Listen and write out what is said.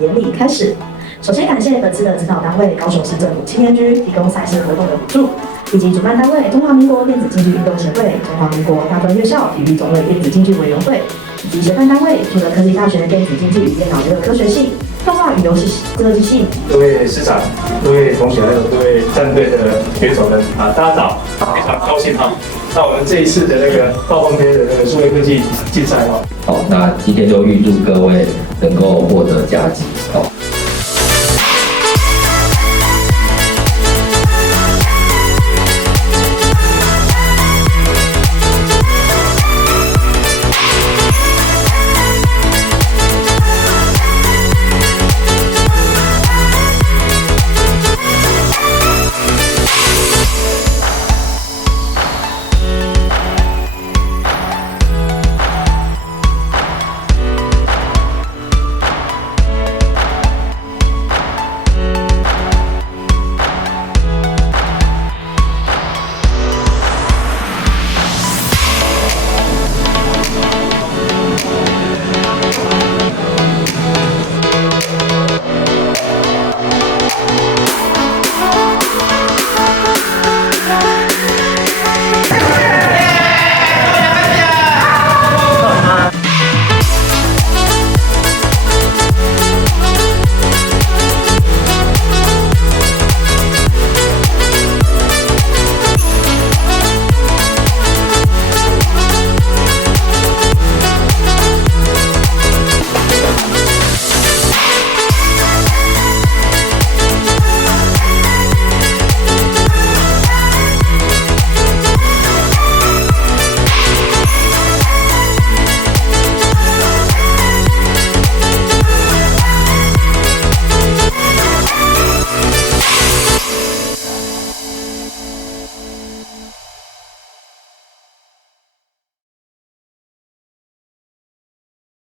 典礼开始。首先感谢本次的指导单位高雄市政府青年局提供赛事活动的补助，以及主办单位中华民国电子竞技运动协会、中华民国大专院校体育总会电子竞技委员会，以及协办单位除了科技大学电子竞技与电脑娱乐科学系、动画与游戏设计系。各位师长、各位同学还有各位战队的选手们大家早，非常高兴那我们这一次的那个暴风天的那个数位科技竞赛好，那今天就预祝各位能够获得佳绩。